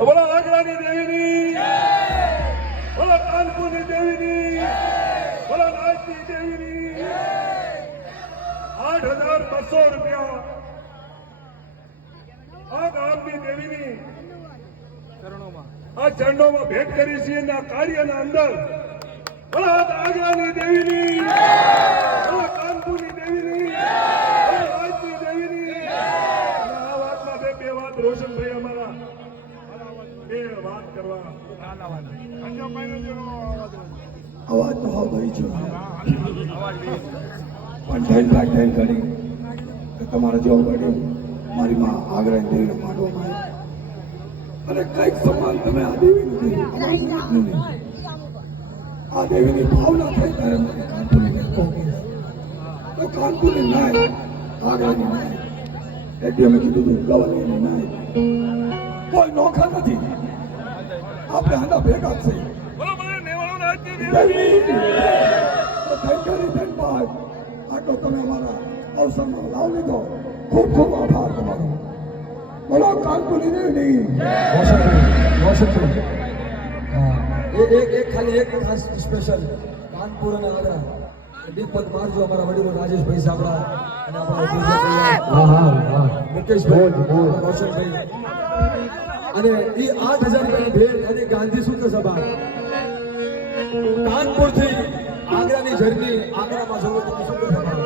બોલો આગ્રાની દેવીની બોલો કાનપુરની દેવીની બોલો નાચની દેવીની 8,200 રૂપિયા આ ગામની દેવીની આ ચરણોમાં ભેટ કરી છે અને આ કાર્યના અંદર બોલો આગ્રાની દેવીની બોલો કાનપુરની દેવીની બોલો નાચની દેવીની આ વાતમાં બે વાત રોશનભાઈ અમારા બે વાત કરવા અવાજ તો હા ભાઈ છે પણ ટાઈમ કરી તમારા જેવો બની મારી માં આગ્રા દેવીને માંડવામાં આવી અને કઈક સમાન તમે આ દેવીનું કર્યું આ દેવીની ભાવના થઈ ત્યારે મને કાનપુરીને કહો તો કાનપુરની નાય આગ્રાની નાય એટલે અમે કીધું હતું ગવર્નરની નાય કોઈ નોખા નથી આપણે આના ભેગા છે આટલો તમે અમારા અવસરમાં લાવ લીધો ખૂબ ખૂબ આભાર તમારો બોલો કાનપુરી દેવી એક ખાલી એક ખાસ સ્પેશિયલ કાનપુર અને આગ્રા દીપક મારજો અમારા વડીલો રાજેશભાઈ સાબડા અને આપણા મુકેશભાઈ રોશનભાઈ અને એ 8,000 રૂપિયાની ભેટ અને ગાંધી સૂત્ર સભા કાનપુર થી આગ્રાની જર્ની આગ્રામાં સૌ સૂત્ર સભા